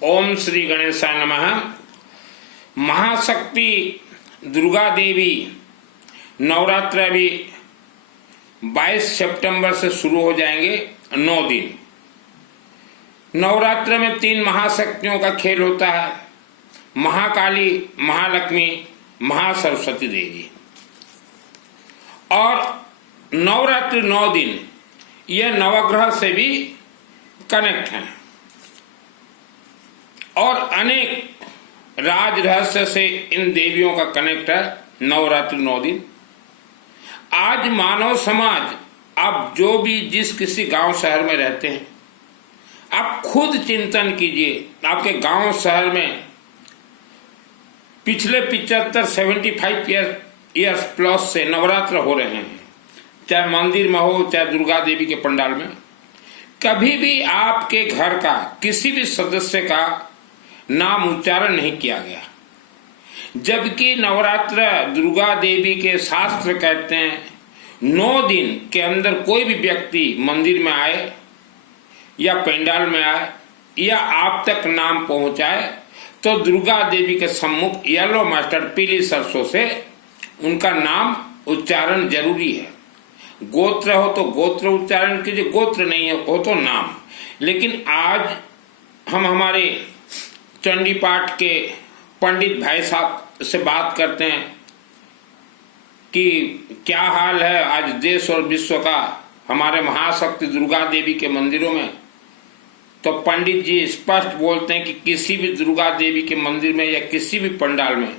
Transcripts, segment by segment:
ओम श्री गणेशाय नमः। महाशक्ति दुर्गा देवी नवरात्र अभी 22 सितंबर से शुरू हो जाएंगे 9 दिन। नवरात्र में 3 महाशक्तियों का खेल होता है, महाकाली, महालक्ष्मी, महासरस्वती देवी। और नवरात्रि 9 दिन यह नवग्रह से भी कनेक्ट हैं और अनेक राज रहस्य से इन देवियों का कनेक्ट है। नवरात्रि 9 दिन। आज मानव समाज, आप जो भी जिस किसी गांव शहर में रहते हैं, आप खुद चिंतन कीजिए। आपके गांव शहर में पिछले 75 ईयर्स प्लस से नवरात्र हो रहे हैं, चाहे मंदिर में हो चाहे दुर्गा देवी के पंडाल में। कभी भी आपके घर का किसी भी सदस्य का नाम उच्चारण नहीं किया गया, जबकि नवरात्र दुर्गा देवी के शास्त्र कहते हैं 9 दिन के अंदर कोई भी व्यक्ति मंदिर में आए या पंडाल में आए या आप तक नाम पहुंचाए तो दुर्गा देवी के सम्मुख येलो मस्टर्ड पीली सरसों से उनका नाम उच्चारण जरूरी है। गोत्र हो तो गोत्र उच्चारण कीजिए, गोत्र नहीं हो तो नाम। लेकिन आज हम हमारे चंडी पाठ के पंडित भाई साहब से बात करते हैं कि क्या हाल है आज देश और विश्व का, हमारे महाशक्ति दुर्गा देवी के मंदिरों में। तो पंडित जी स्पष्ट बोलते हैं कि किसी भी दुर्गा देवी के मंदिर में या किसी भी पंडाल में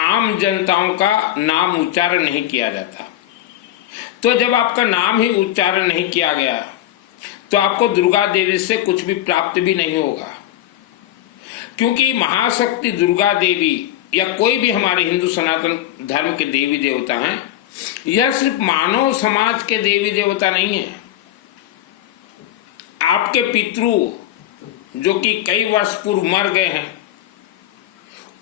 आम जनताओं का नाम उच्चारण नहीं किया जाता। तो जब आपका नाम ही उच्चारण नहीं किया गया तो आपको दुर्गा देवी से कुछ भी प्राप्त भी नहीं होगा, क्योंकि महाशक्ति दुर्गा देवी या कोई भी हमारे हिंदू सनातन धर्म के देवी देवता हैं, यह सिर्फ मानव समाज के देवी देवता नहीं है। आपके पितृ जो कि कई वर्ष पूर्व मर गए हैं,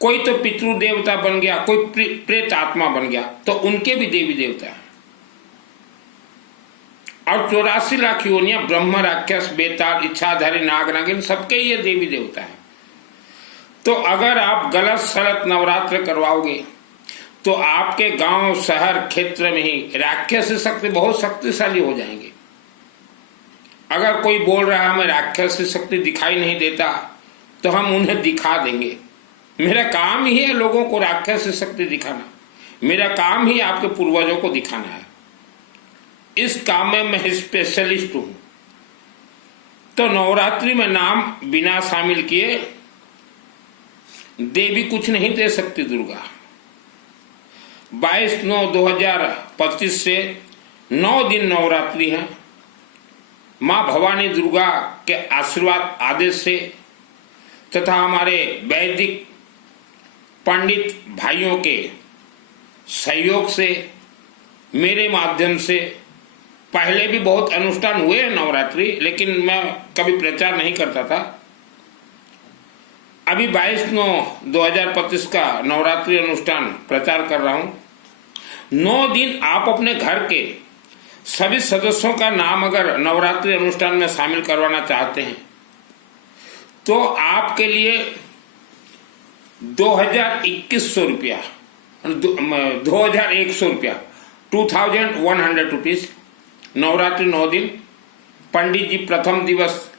कोई तो पितृ देवता बन गया, कोई प्रेत आत्मा बन गया, तो उनके भी देवी देवता हैं। और 84 लाख योनियां, ब्रह्म, राक्षस, बेताल, इच्छाधारी, नाग, नागिन, सबके ये देवी देवता है। तो अगर आप गलत सलत नवरात्र करवाओगे तो आपके गांव, शहर, क्षेत्र में ही राक्षस शक्ति बहुत शक्तिशाली हो जाएंगे। अगर कोई बोल रहा है हमें राक्षस शक्ति दिखाई नहीं देता, तो हम उन्हें दिखा देंगे। मेरा काम ही है लोगों को राक्षस शक्ति दिखाना, मेरा काम ही आपके पूर्वजों को दिखाना है। इस काम में मैं स्पेशलिस्ट हूं। तो नवरात्रि में नाम बिना शामिल किए देवी कुछ नहीं दे सकती। दुर्गा 22/9/2025 से 9 दिन नवरात्रि है। मां भवानी दुर्गा के आशीर्वाद आदेश से तथा हमारे वैदिक पंडित भाइयों के सहयोग से, मेरे माध्यम से पहले भी बहुत अनुष्ठान हुए हैं नवरात्रि, लेकिन मैं कभी प्रचार नहीं करता था। अभी 22/9/2025 का नवरात्रि अनुष्ठान प्रचार कर रहा हूं। 9 दिन आप अपने घर के सभी सदस्यों का नाम अगर नवरात्रि अनुष्ठान में शामिल करवाना चाहते हैं तो आपके लिए 2100 रुपया, 2100 रुपया, 2100 रुपीज। नवरात्रि 9 दिन पंडित जी प्रथम दिवस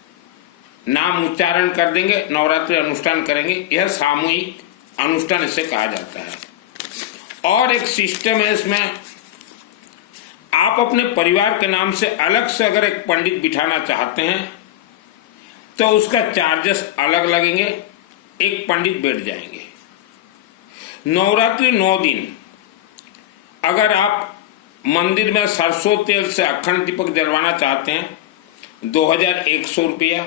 नाम उच्चारण कर देंगे, नवरात्रि अनुष्ठान करेंगे। यह सामूहिक अनुष्ठान इसे कहा जाता है। और एक सिस्टम है इसमें, आप अपने परिवार के नाम से अलग से अगर एक पंडित बिठाना चाहते हैं तो उसका चार्जेस अलग लगेंगे, एक पंडित बैठ जाएंगे। नवरात्रि 9 दिन अगर आप मंदिर में सरसों तेल से अखंड दीपक जलवाना चाहते हैं 2100 रुपया,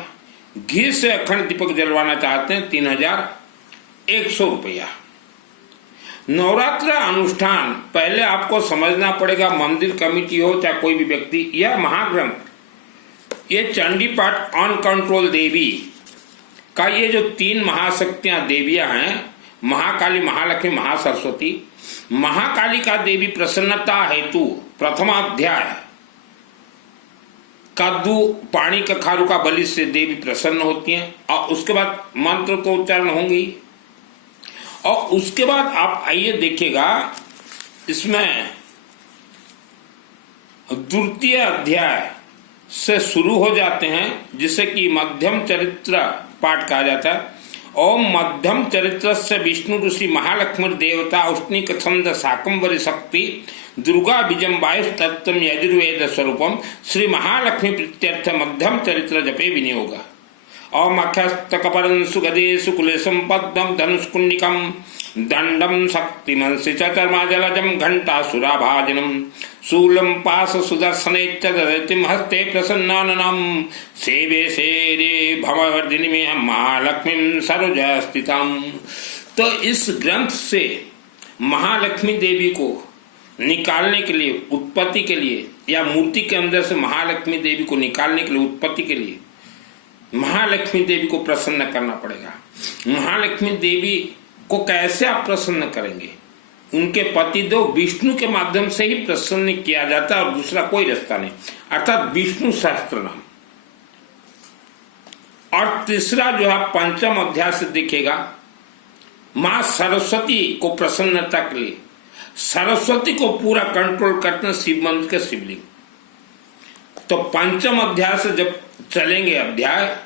घी से अखंड दीपक जलवाना चाहते हैं 3100 रुपया। नवरात्र अनुष्ठान पहले आपको समझना पड़ेगा, मंदिर कमेटी हो चाहे कोई भी व्यक्ति, यह महाग्रंथ, ये चंडी पाठ अनकंट्रोल देवी का ये जो 3 महाशक्तियां देवियां हैं, महाकाली, महालक्ष्मी, महासरस्वती। महाकाली का देवी प्रसन्नता हेतु प्रथमाध्याय कद्दू पानी कखारू का बलि से देवी प्रसन्न होती हैं, और उसके बाद मंत्र तो उच्चारण होंगे ही। और उसके बाद आप आइए देखिएगा, इसमें द्वितीय अध्याय से शुरू हो जाते हैं, जिसे कि मध्यम चरित्र पाठ कहा जाता है। ओम मध्यम चरित्र से विष्णु ऋषि महालक्ष्मी देवता उष्णिक छंद शाकंभरी शक्ति दुर्गा बीजम वायु तत्व यजुर्वेद स्वरूपम श्री महालक्ष्मी प्रीत्यर्थ मध्यम चरित्र जपे विनियोग। ओम अक्षस्तकपरं सुगदेषु कुलेशं पद्मं धनुष्कुण्डिकं दंडम शक्तिमंसि च कर्माजलजं घंटासुराभाजनं शूलं पाश सुदर्शने च दधतिं हस्ते प्रसन्नाननं सेवे शेरे भववर्धिनी में महालक्ष्मी सरोज स्थितम्। तो इस ग्रंथ से महालक्ष्मी देवी को निकालने के लिए, उत्पत्ति के लिए, या मूर्ति के अंदर से महालक्ष्मी देवी को निकालने के लिए, उत्पत्ति के लिए महालक्ष्मी देवी को प्रसन्न करना पड़ेगा। महालक्ष्मी देवी को कैसे आप प्रसन्न करेंगे? उनके पतिदेव विष्णु के माध्यम से ही प्रसन्न किया जाता है और दूसरा कोई रास्ता नहीं, अर्थात विष्णु सहस्त्र नाम। और तीसरा जो है पंचम अध्याय से दिखेगा, मां सरस्वती को प्रसन्नता के लिए, सरस्वती को पूरा कंट्रोल करते हैं शिव मंत्र के शिवलिंग। तो पंचम अध्याय से जब चलेंगे अध्याय,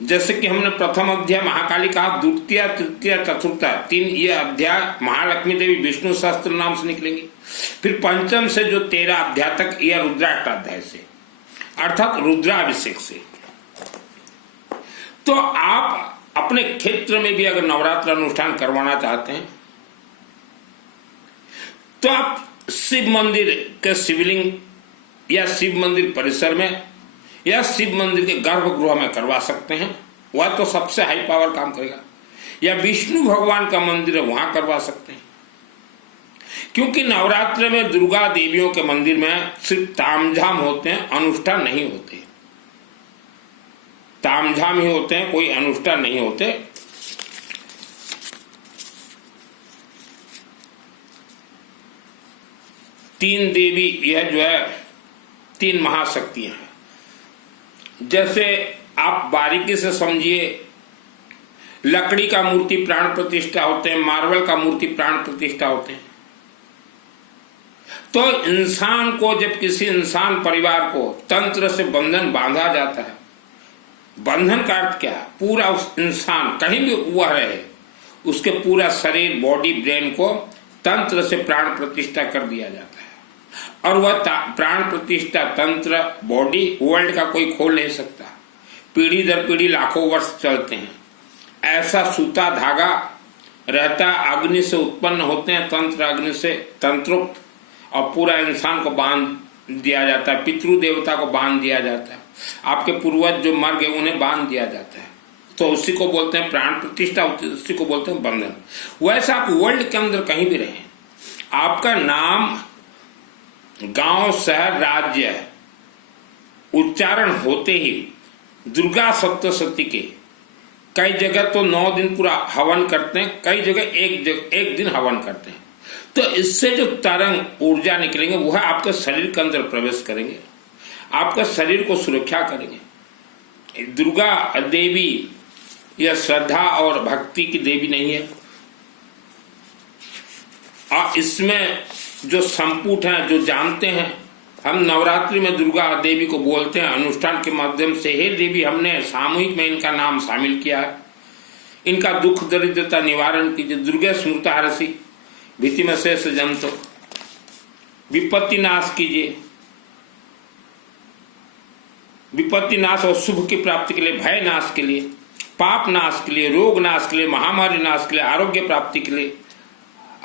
जैसे कि हमने प्रथम अध्याय महाकाली कहा, द्वितीय तृतीय चतुर्थ 3 ये अध्याय महालक्ष्मी देवी विष्णु सहस्त्र नाम से निकलेंगे। फिर पंचम से जो 13 अध्याय तक यह रुद्राष्टाध्याय से, अर्थात रुद्राभिषेक से। तो आप अपने क्षेत्र में भी अगर नवरात्र अनुष्ठान करवाना चाहते हैं तो आप शिव मंदिर के शिवलिंग या शिव मंदिर परिसर में या शिव मंदिर के गर्भगृह में करवा सकते हैं, वह तो सबसे हाई पावर काम करेगा। या विष्णु भगवान का मंदिर है वहां करवा सकते हैं, क्योंकि नवरात्र में दुर्गा देवियों के मंदिर में सिर्फ तामझाम होते हैं, अनुष्ठान नहीं होते। तामझाम ही होते हैं, कोई अनुष्ठान नहीं होते। तीन देवी, यह जो है 3 महाशक्तियां हैं। जैसे आप बारीकी से समझिए, लकड़ी का मूर्ति प्राण प्रतिष्ठा होते हैं, मार्बल का मूर्ति प्राण प्रतिष्ठा होते हैं। तो इंसान को, जब किसी इंसान परिवार को तंत्र से बंधन बांधा जाता है, बंधन का अर्थ क्या है? पूरा उस इंसान कहीं भी वह रहे, उसके पूरा शरीर, बॉडी, ब्रेन को तंत्र से प्राण प्रतिष्ठा कर दिया जाता है। और वह प्राण प्रतिष्ठा तंत्र, बॉडी, वर्ल्ड का कोई खोल नहीं सकता। पीढ़ी दर पीढ़ी लाखों वर्ष चलते हैं। ऐसा सूता धागा रहता, अग्नि से उत्पन्न होते हैं, तंत्र अग्नि से तंत्रोक्त, और पूरा इंसान को बांध दिया जाता है, पितृ देवता को बांध दिया जाता है, आपके पूर्वज जो मर गए उन्हें बांध दिया जाता है। तो उसी को बोलते हैं प्राण प्रतिष्ठा, उसी को बोलते हैं बंधन। वैसा आप वर्ल्ड के अंदर कहीं भी रहें, आपका नाम, गांव, शहर, राज्य उच्चारण होते ही दुर्गा सप्तशती के कई जगह तो 9 दिन पूरा हवन करते हैं, कई जगह एक दिन हवन करते हैं। तो इससे जो तरंग ऊर्जा निकलेंगे वह आपके शरीर के अंदर प्रवेश करेंगे, आपका शरीर को सुरक्षा करेंगे। दुर्गा देवी यह श्रद्धा और भक्ति की देवी नहीं है। और इसमें जो संपुट हैं, जो जानते हैं, हम नवरात्रि में दुर्गा देवी को बोलते हैं, अनुष्ठान के माध्यम से, हे देवी हमने सामूहिक में इनका नाम शामिल किया है, इनका दुख दरिद्रता निवारण कीजिए। दुर्गे स्मृता हरसी भीति में शेष जंतु, विपत्ति नाश कीजिए, विपत्ति नाश और शुभ की प्राप्ति के लिए, भय नाश के लिए, पाप नाश के लिए, रोग नाश के लिए, महामारी नाश के लिए, आरोग्य प्राप्ति के लिए,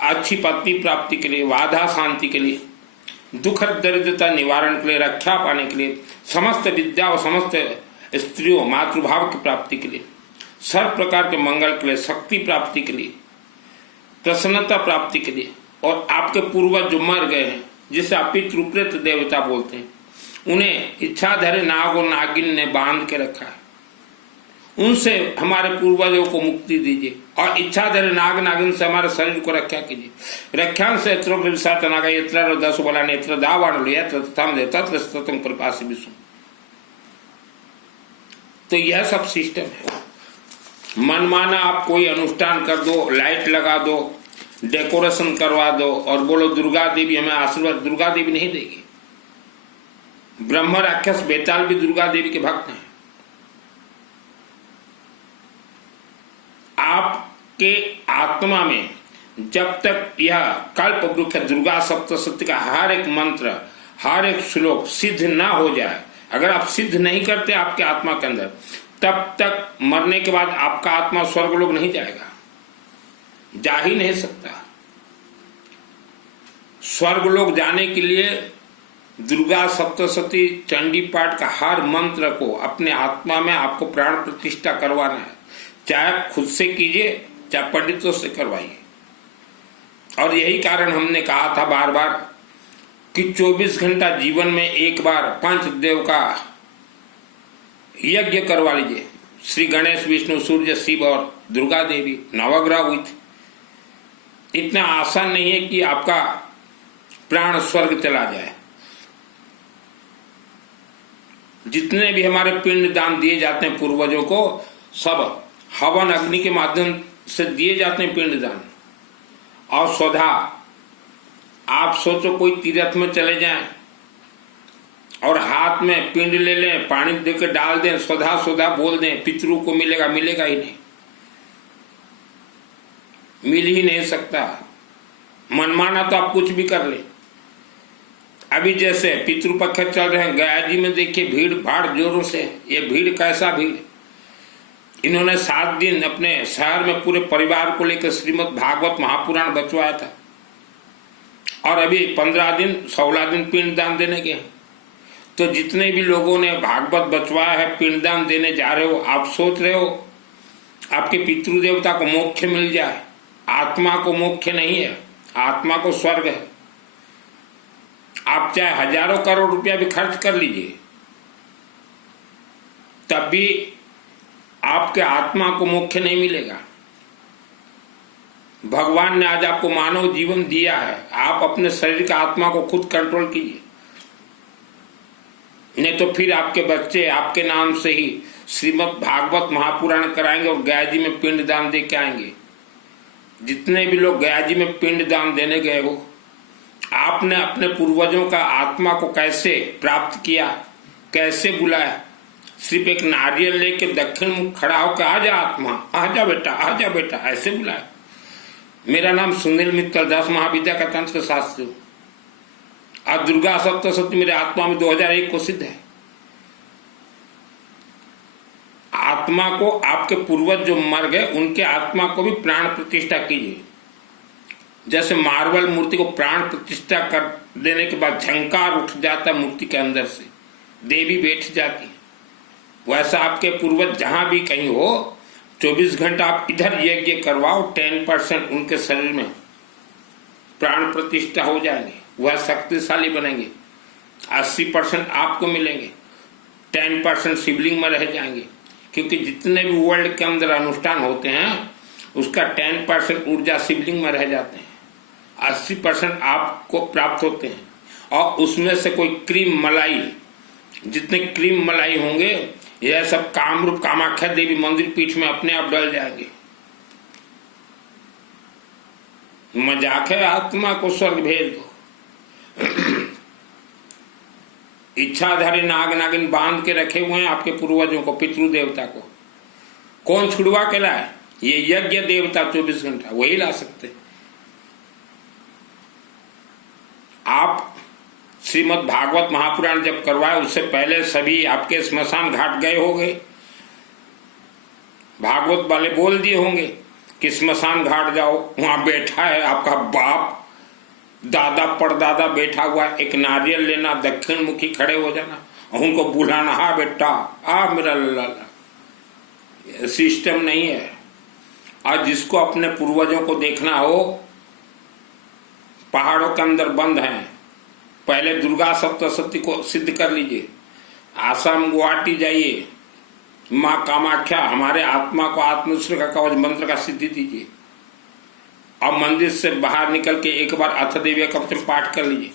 अच्छी पत्नी प्राप्ति के लिए, वाधा शांति के लिए, दुख दरिद्रता निवारण के लिए, रक्षा पाने के लिए, समस्त विद्या और समस्त स्त्रियों मातृभाव की प्राप्ति के लिए, सर्व प्रकार के मंगल के लिए, शक्ति प्राप्ति के लिए, प्रसन्नता प्राप्ति के लिए। और आपके पूर्वज जो मर गए हैं, जिसे आप पितृप्रेत देवता बोलते हैं, उन्हें इच्छाधारी नाग और नागिन ने बांध के रखा है, उनसे हमारे पूर्वजों को मुक्ति दीजिए और इच्छाधारी नाग नागिन से हमारे शरीर को रक्षा कीजिए। रक्षांश से नागा यत्र 10 बोला नेत्र दावाण यत्र तथाम दे तत्र स्तोत्रम प्रकाश विष्णु। तो यह सब सिस्टम है। मनमाना आप कोई अनुष्ठान कर दो, लाइट लगा दो, डेकोरेशन करवा दो और बोलो दुर्गा देवी हमें आशीर्वाद, दुर्गा देवी नहीं देगी। ब्रह्म राक्षस बेताल भी दुर्गा देवी के भक्त हैं। आपके आत्मा में जब तक यह कल्प वृक्ष दुर्गा सप्तशती का हर एक मंत्र, हर एक श्लोक सिद्ध ना हो जाए, अगर आप सिद्ध नहीं करते आपके आत्मा के अंदर, तब तक मरने के बाद आपका आत्मा स्वर्गलोक नहीं जाएगा, जा ही नहीं सकता। स्वर्गलोक जाने के लिए दुर्गा सप्तशती चंडी पाठ का हर मंत्र को अपने आत्मा में आपको प्राण प्रतिष्ठा करवाना है। चाहे खुद से कीजिए, चाहे पंडितों से करवाइए। और यही कारण हमने कहा था बार बार कि 24 घंटा जीवन में एक बार पंचदेव का यज्ञ करवा लीजिए। श्री गणेश, विष्णु, सूर्य, शिव और दुर्गा देवी, नवग्रह हुई। इतना आसान नहीं है कि आपका प्राण स्वर्ग चला जाए। जितने भी हमारे पिंड दान दिए जाते हैं पूर्वजों को, सब हवन अग्नि के माध्यम से दिए जाते हैं पिंड दान। और स्वधा आप सोचो कोई तीर्थ में चले जाएं और हाथ में पिंड ले लें, पानी देकर डाल दें, स्वधा स्वधा बोल दें, पितरों को मिलेगा? मिलेगा ही नहीं, मिल ही नहीं सकता। मनमाना तो आप कुछ भी कर ले। अभी जैसे पितृपक्ष चल रहे हैं, गया जी में देखिए भीड़ भाड़ जोरों से। ये भीड़ कैसा भीड़! इन्होंने 7 दिन अपने शहर में पूरे परिवार को लेकर श्रीमद् भागवत महापुराण बचवाया था और अभी 15 दिन 16 दिन पिंडदान देने के। तो जितने भी लोगों ने भागवत बचवाया है, पिंडदान देने जा रहे हो, आप सोच रहे हो आपके पितृदेवता को मोक्ष मिल जाए। आत्मा को मोक्ष नहीं है, आत्मा को स्वर्ग है। आप चाहे हजारों करोड़ रुपया भी खर्च कर लीजिए, तब भी आपके आत्मा को मोक्ष नहीं मिलेगा। भगवान ने आज आपको मानव जीवन दिया है, आप अपने शरीर का आत्मा को खुद कंट्रोल कीजिए। नहीं तो फिर आपके बच्चे आपके नाम से ही श्रीमद् भागवत महापुराण कराएंगे और गया जी में पिंड दान दे के आएंगे। जितने भी लोग गया जी में पिंड दान देने गए हो, आपने अपने पूर्वजों का आत्मा को कैसे प्राप्त किया, कैसे बुलाया? सिर्फ एक नारियल लेके दक्षिण मुख खड़ा होकर आजा आत्मा, आजा बेटा, आजा बेटा, ऐसे बुलाया। मेरा नाम सुनील मित्तल, 10 महाविद्या का तंत्र शास्त्री हूँ। आज दुर्गा सप्तशती मेरे आत्मा में 2001 को सिद्ध है। आत्मा को आपके पूर्वज जो मर गए उनके आत्मा को भी प्राण प्रतिष्ठा कीजिए। जैसे मार्बल मूर्ति को प्राण प्रतिष्ठा कर देने के बाद झंकार उठ जाता मूर्ति के अंदर से, देवी बैठ जाती, वैसा आपके पूर्वज जहां भी कहीं हो 24 घंटा आप इधर यज्ञ करवाओ, 10% उनके शरीर में प्राण प्रतिष्ठा हो जाएंगे, वह शक्तिशाली बनेंगे। 80% आपको मिलेंगे, 10% शिवलिंग में रह जाएंगे। क्योंकि जितने भी वर्ल्ड के अंदर अनुष्ठान होते हैं उसका 10% ऊर्जा शिवलिंग में रह जाते हैं, 80% आपको प्राप्त होते हैं। और उसमें से कोई क्रीम मलाई, जितने क्रीम मलाई होंगे यह सब कामरूप कामाख्या देवी मंदिर पीठ में अपने आप डल जाएंगे। मजाक है? आत्मा को स्वर्ग भेज दो। इच्छाधारी नाग नागिन बांध के रखे हुए हैं आपके पूर्वजों को, पितृदेवता को। कौन छुड़वा के लाए? ये यज्ञ देवता 24 घंटा वही ला सकते। आप श्रीमद् भागवत महापुराण जब करवाए उससे पहले सभी आपके स्मशान घाट गए होंगे, भागवत वाले बोल दिए होंगे कि स्मशान घाट जाओ, वहां बैठा है आपका बाप, दादा परदादा बैठा हुआ, एक नारियल लेना, दक्षिण मुखी खड़े हो जाना और उनको बुलाना, हाँ बेटा आ मेरा लाला। सिस्टम नहीं है। आज जिसको अपने पूर्वजों को देखना हो, पहाड़ों के अंदर बंद हैं, पहले दुर्गा सप्तशती को सिद्ध कर लीजिए। आसाम गुवाहाटी जाइए, माँ कामाख्या हमारे आत्मा को आत्मश्री का कवच मंत्र का सिद्धि दीजिए। अब मंदिर से बाहर निकल के एक बार अथ देवी कवच पाठ कर लीजिए,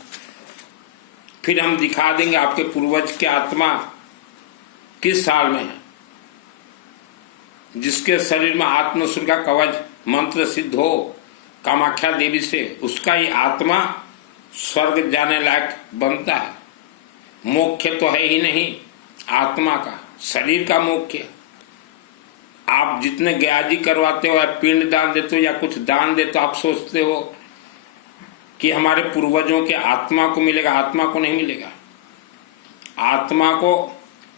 फिर हम दिखा देंगे आपके पूर्वज की आत्मा किस साल में है, जिसके शरीर में आत्मश्री का कवच मंत्र सिद्ध हो कामाख्या देवी से, उसका ही आत्मा स्वर्ग जाने लायक बनता है। मोक्ष तो है ही नहीं आत्मा का, शरीर का मोक्ष। आप जितने गयाजी करवाते हो या पिंड दान देते हो या कुछ दान देते हो, आप सोचते हो कि हमारे पूर्वजों के आत्मा को मिलेगा, आत्मा को नहीं मिलेगा। आत्मा को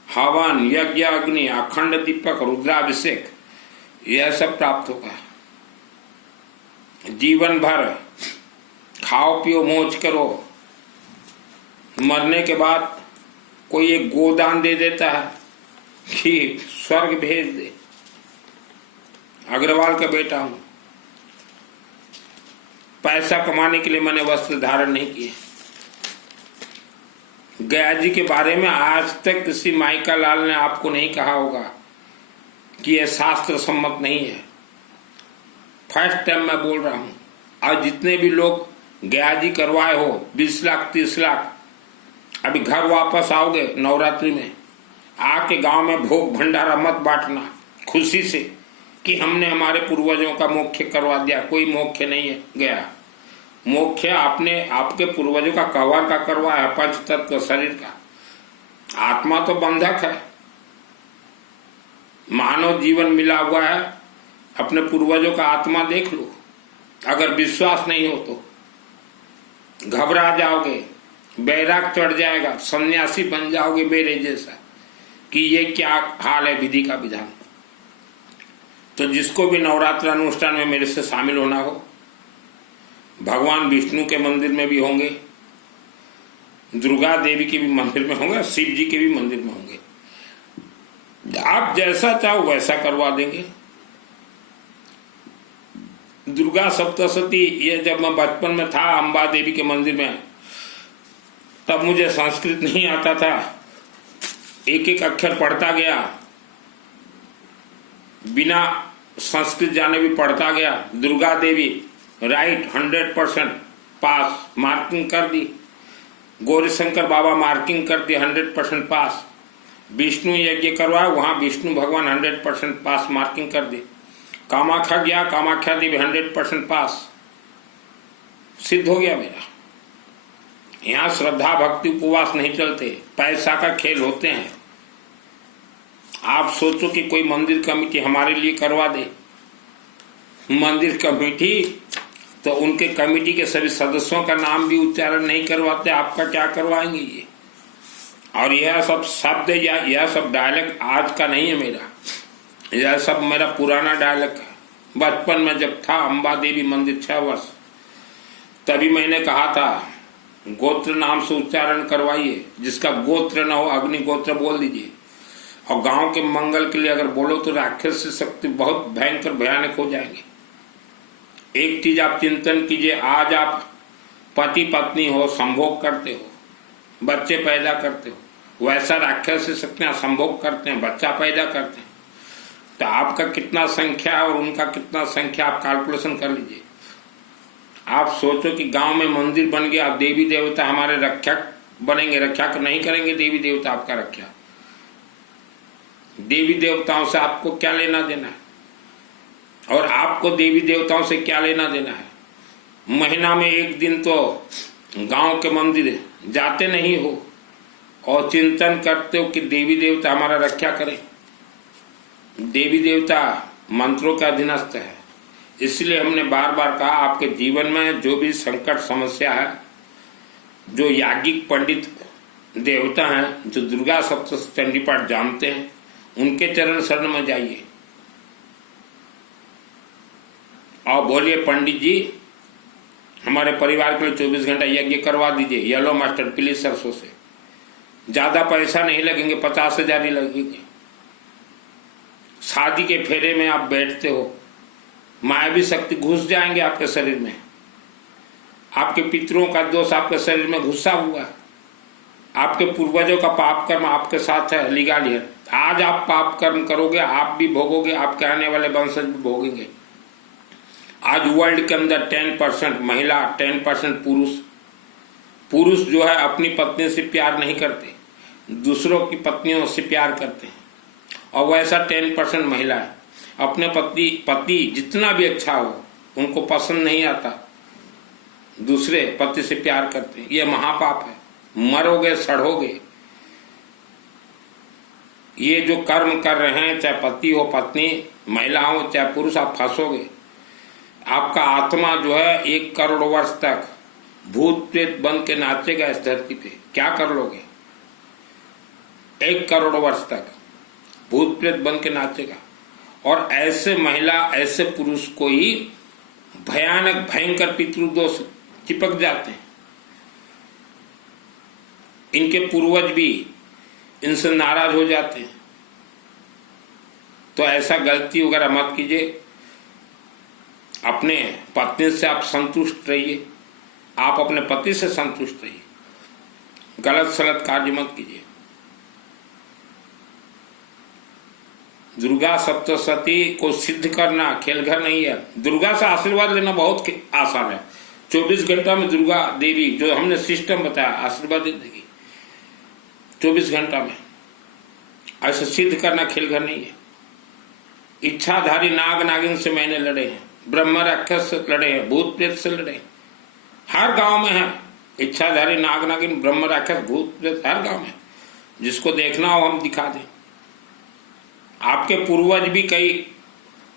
हवन, यज्ञ, अग्नि, अखंड दीपक, रुद्राभिषेक यह सब प्राप्त होगा। जीवन भर खाओ पियो मौज करो, मरने के बाद कोई एक गोदान दे देता है कि स्वर्ग भेज दे। अग्रवाल का बेटा हूं, पैसा कमाने के लिए मैंने वस्त्र धारण नहीं किए। गया जी के बारे में आज तक किसी माइका लाल ने आपको नहीं कहा होगा कि यह शास्त्र सम्मत नहीं है। फर्स्ट टाइम मैं बोल रहा हूं। आज जितने भी लोग गया जी करवाए हो 20 लाख 30 लाख, अभी घर वापस आओगे नवरात्रि में, आके गांव में भोग भंडारा मत बांटना खुशी से कि हमने हमारे पूर्वजों का मोक्ष करवा दिया। कोई मोक्ष नहीं है गया। मोक्ष आपने आपके पूर्वजों का कवर का करवाया, पंच तत्व शरीर का। आत्मा तो बंधक है, मानव जीवन मिला हुआ है। अपने पूर्वजों का आत्मा देख लो। अगर विश्वास नहीं हो तो घबरा जाओगे, बैराग चढ़ जाएगा, सन्यासी बन जाओगे मेरे जैसा कि ये क्या हाल है विधि का विधान। तो जिसको भी नवरात्र अनुष्ठान में मेरे से शामिल होना हो, भगवान विष्णु के मंदिर में भी होंगे, दुर्गा देवी के भी मंदिर में होंगे, शिव जी के भी मंदिर में होंगे। आप जैसा चाहो वैसा करवा देंगे। दुर्गा सप्तशती ये जब मैं बचपन में था अम्बा देवी के मंदिर में, तब मुझे संस्कृत नहीं आता था, एक एक अक्षर पढ़ता गया, बिना संस्कृत जाने भी पढ़ता गया। दुर्गा देवी राइट 100% पास, मार्किंग कर दी। गौरीशंकर बाबा मार्किंग कर दी 100% पास। विष्णु यज्ञ करवाया, वहां विष्णु भगवान 100% पास मार्किंग कर दी। कामाख्या गया, कामाख्या देवी 100% पास, सिद्ध हो गया मेरा। यहाँ श्रद्धा भक्ति उपवास नहीं चलते, पैसा का खेल होते हैं। आप सोचो कि कोई मंदिर कमेटी हमारे लिए करवा दे, मंदिर कमेटी तो उनके कमेटी के सभी सदस्यों का नाम भी उच्चारण नहीं करवाते, आपका क्या करवाएंगे ये। और यह सब शब्द या यह सब डायलॉग आज का नहीं है मेरा, यह सब मेरा पुराना डायलॉग है। बचपन में जब था अम्बा देवी मंदिर 6 वर्ष, तभी मैंने कहा था गोत्र नाम से उच्चारण करवाइए, जिसका गोत्र न हो अग्नि गोत्र बोल दीजिए। और गांव के मंगल के लिए अगर बोलो तो राक्षस शक्ति बहुत भयंकर भयानक हो जाएंगे। एक चीज आप चिंतन कीजिए, आज आप पति पत्नी हो, संभोग करते हो, बच्चे पैदा करते हो, वैसा राक्षस शक्तियां संभोग करते हैं, बच्चा पैदा करते हैं। तो आपका कितना संख्या है और उनका कितना संख्या, आप कैलकुलेशन कर लीजिए। आप सोचो कि गांव में मंदिर बन गया, देवी देवता हमारे रक्षक बनेंगे, रक्षा नहीं करेंगे देवी देवता आपका रक्षा। देवी देवताओं से आपको क्या लेना देना है, और आपको देवी देवताओं से क्या लेना देना है। महीना में एक दिन तो गांव के मंदिर जाते नहीं हो और चिंतन करते हो कि देवी देवता हमारा रक्षा करें। देवी देवता मंत्रों का अधीनस्थ है, इसलिए हमने बार बार कहा आपके जीवन में जो भी संकट समस्या है, जो याज्ञिक पंडित देवता हैं, जो दुर्गा सप्तशती चंडी पाठ जानते हैं, उनके चरण शरण में जाइए और बोलिए पंडित जी हमारे परिवार के लिए 24 घंटा यज्ञ करवा दीजिए, येलो मास्टर प्लीज सरसों से। ज्यादा पैसा नहीं लगेंगे, 50,000 ही लगेंगे। शादी के फेरे में आप बैठते हो, मायावी शक्ति घुस जाएंगे आपके शरीर में। आपके पितरों का दोष आपके शरीर में घुसा हुआ है, आपके पूर्वजों का पाप कर्म आपके साथ है लीगल है। आज आप पाप कर्म करोगे, आप भी भोगोगे, आपके आने वाले वंशज भी भोगेंगे। आज वर्ल्ड के अंदर 10% महिला, 10% पुरुष। पुरुष जो है अपनी पत्नी से प्यार नहीं करते, दूसरों की पत्नियों से प्यार करते हैं। और वैसा 10% महिला है, अपने पति जितना भी अच्छा हो उनको पसंद नहीं आता, दूसरे पति से प्यार करते हैं। ये महापाप है, मरोगे सड़ोगे। ये जो कर्म कर रहे हैं, चाहे पति हो पत्नी, महिला हो चाहे पुरुष, आप फंसोगे। आपका आत्मा जो है 1 करोड़ वर्ष तक भूत प्रेत बन के नाचेगा इस धरती पे। क्या कर लोगे? 1 करोड़ वर्ष तक भूत प्रेत बन के नाचेगा। और ऐसे महिला, ऐसे पुरुष को ही भयानक भयंकर पितृदोष चिपक जाते हैं। इनके पूर्वज भी इनसे नाराज हो जाते हैं। तो ऐसा गलती वगैरह मत कीजिए। अपने पत्नी से आप संतुष्ट रहिए, आप अपने पति से संतुष्ट रहिए, गलत सलत कार्य मत कीजिए। दुर्गा सप्तशती को सिद्ध करना खेलघर नहीं है। दुर्गा से आशीर्वाद लेना बहुत आसान है। 24 घंटा में दुर्गा देवी जो हमने सिस्टम बताया आशीर्वाद दे देगी 24 घंटा में। ऐसे सिद्ध करना खेलघर नहीं है। इच्छाधारी नाग नागिन से मैंने लड़े हैं, ब्रह्म राक्षस से लड़े हैं, भूत प्रेत से लड़े। हर गांव में है इच्छाधारी नाग नागिन, ब्रह्म राक्षस, भूत प्रेत, हर गांव में। जिसको देखना हो हम दिखा दें। आपके पूर्वज भी कई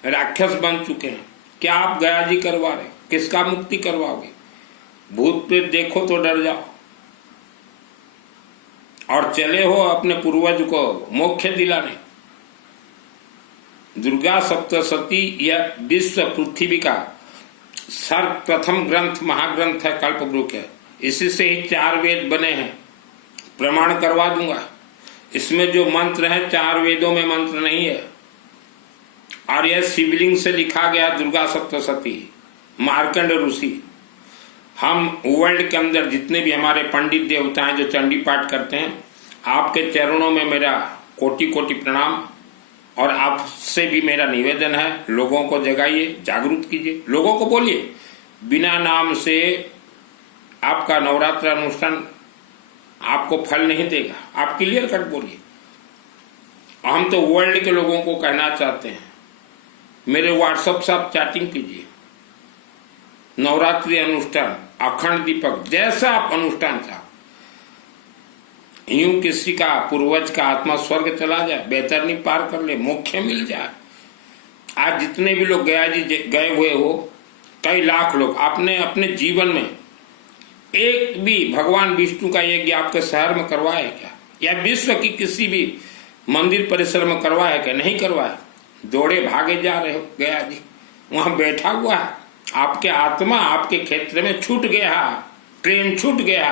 राक्षस बन चुके हैं। क्या आप गया जी करवा रहे? किसका मुक्ति करवाओगे? भूत प्रेत देखो तो डर जाओ और चले हो अपने पूर्वज को मोक्ष दिलाने। दुर्गा सप्तशती यह विश्व पृथ्वी का सर्वप्रथम ग्रंथ, महाग्रंथ है, कल्पवृक्ष है। इसी से ही 4 वेद बने हैं। प्रमाण करवा दूंगा। इसमें जो मंत्र है 4 वेदों में मंत्र नहीं है। और यह शिवलिंग से लिखा गया दुर्गा सप्तशती, मार्कंड ऋषि। हम वर्ल्ड के अंदर जितने भी हमारे पंडित देवता हैं जो चंडी पाठ करते हैं, आपके चरणों में मेरा कोटि कोटि प्रणाम। और आपसे भी मेरा निवेदन है, लोगों को जगाइए, जागरूक कीजिए, लोगों को बोलिए। बिना नाम से आपका नवरात्र अनुष्ठान आपको फल नहीं देगा। आप क्लियर कट बोलिए। हम तो वर्ल्ड के लोगों को कहना चाहते हैं, मेरे व्हाट्सएप से आप चैटिंग कीजिए। नवरात्रि अनुष्ठान, अखंड दीपक, जैसा आप अनुष्ठान चाहो। यूं किसी का पूर्वज का आत्मा स्वर्ग चला जाए, बेहतरनी पार कर ले, मोक्ष मिल जाए। आज जितने भी लोग गया जी गए हुए हो, कई लाख लोग, आपने अपने जीवन में एक भी भगवान विष्णु का यज्ञ आपके शहर में करवाया है क्या? या विश्व की किसी भी मंदिर परिसर में करवाया है क्या? नहीं करवाया। दौड़े भागे जा रहे हो गया जी, वहां बैठा हुआ है। आपके आत्मा आपके क्षेत्र में छूट गया, ट्रेन छूट गया।